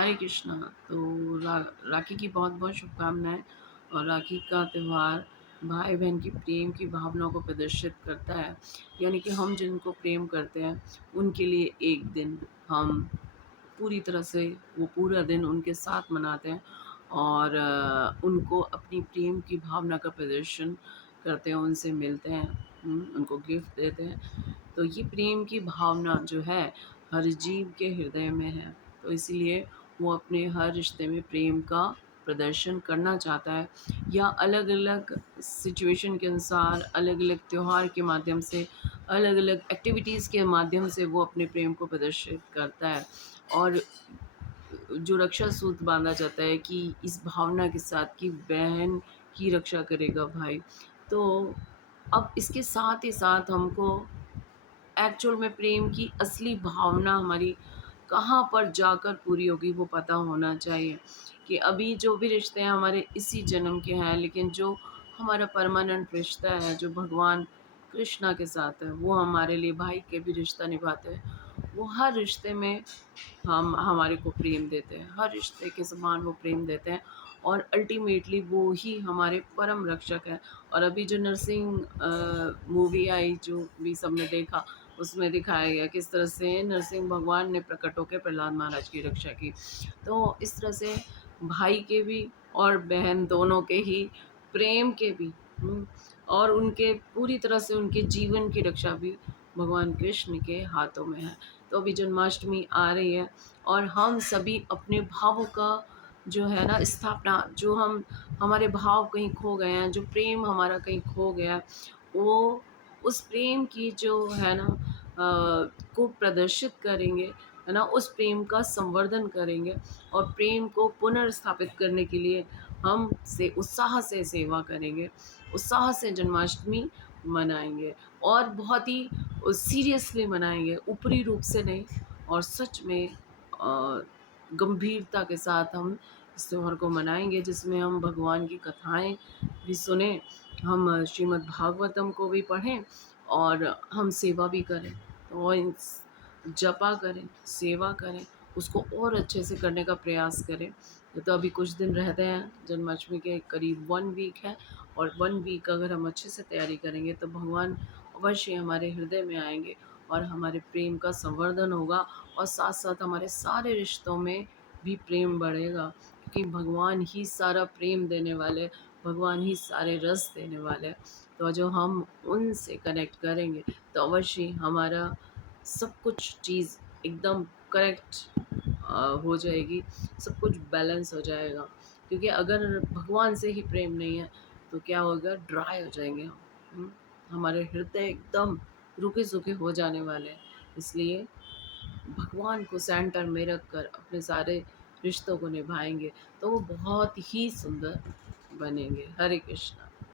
हरे कृष्णा। तो राखी की बहुत-बहुत शुभकामनाएँ। और राखी का त्योहार भाई-बहन की प्रेम की भावनाओं को प्रदर्शित करता है। यानी कि हम जिनको प्रेम करते हैं, उनके लिए एक दिन हम पूरी तरह से वो पूरा दिन उनके साथ मनाते हैं और उनको अपनी प्रेम की भावना का प्रदर्शन करते हैं, उनसे मिलते हैं, उनको गिफ्ट देते हैं। तो ये प्रेम की भावना जो है हर जीव के हृदय में है। तो इसीलिए वो अपने हर रिश्ते में प्रेम का प्रदर्शन करना चाहता है, या अलग-अलग सिचुएशन के अनुसार अलग-अलग त्योहार के माध्यम से, अलग-अलग एक्टिविटीज़ के माध्यम से वो अपने प्रेम को प्रदर्शित करता है। और जो रक्षा सूत्र बाँधा जाता है कि इस भावना के साथ कि बहन की रक्षा करेगा भाई। तो अब इसके साथ ही साथ हमको एक्चुअल में प्रेम की असली भावना हमारी कहाँ पर जाकर पूरी होगी वो पता होना चाहिए। कि अभी जो भी रिश्ते हैं हमारे इसी जन्म के हैं, लेकिन जो हमारा परमानेंट रिश्ता है जो भगवान कृष्णा के साथ है, वो हमारे लिए भाई के भी रिश्ता निभाते हैं। वो हर रिश्ते में हम हमारे को प्रेम देते हैं, हर रिश्ते के समान वो प्रेम देते हैं और अल्टीमेटली वो ही हमारे परम रक्षक हैं। और अभी जो नरसिंह मूवी आई, जो भी सबने देखा, उसमें दिखाया गया किस तरह से नरसिंह भगवान ने प्रकट होकर प्रहलाद महाराज की रक्षा की। तो इस तरह से भाई के भी और बहन दोनों के ही प्रेम के भी, और उनके पूरी तरह से उनके जीवन की रक्षा भी भगवान कृष्ण के हाथों में है। तो अभी जन्माष्टमी आ रही है और हम सभी अपने भावों का जो है ना स्थापना, जो हम हमारे भाव कहीं खो गए हैं, जो प्रेम हमारा कहीं खो गया है, वो उस प्रेम की जो है ना को प्रदर्शित करेंगे, है ना? उस प्रेम का संवर्धन करेंगे और प्रेम को पुनर्स्थापित करने के लिए हम से उत्साह से सेवा करेंगे, उत्साह से जन्माष्टमी मनाएँगे और बहुत ही सीरियसली मनाएँगे, ऊपरी रूप से नहीं। और सच में गंभीरता के साथ हम इस त्योहार को मनाएँगे, जिसमें हम भगवान की कथाएँ भी सुनें, हम श्रीमद् भागवतम को भी पढ़ें और हम सेवा भी करें। तो जपा करें, सेवा करें, उसको और अच्छे से करने का प्रयास करें। तो अभी कुछ दिन रहते हैं, जन्माष्टमी के करीब 1 वीक है और 1 वीक अगर हम अच्छे से तैयारी करेंगे तो भगवान अवश्य हमारे हृदय में आएँगे और हमारे प्रेम का संवर्धन होगा और साथ-साथ हमारे सारे रिश्तों में भी प्रेम बढ़ेगा, क्योंकि भगवान ही सारा प्रेम देने वाले, भगवान ही सारे रस देने वाले हैं। तो जो हम उनसे कनेक्ट करेंगे तो अवश्य हमारा सब कुछ चीज़ एकदम करेक्ट हो जाएगी, सब कुछ बैलेंस हो जाएगा। क्योंकि अगर भगवान से ही प्रेम नहीं है तो क्या होगा, ड्राई हो जाएँगे हम। हमारे हृदय एकदम रूखे-सूखे हो जाने वाले हैं। इसलिए भगवान को सेंटर में रखकर अपने सारे रिश्तों को निभाएँगे तो वो बहुत ही सुंदर बनेंगे। हरे कृष्णा।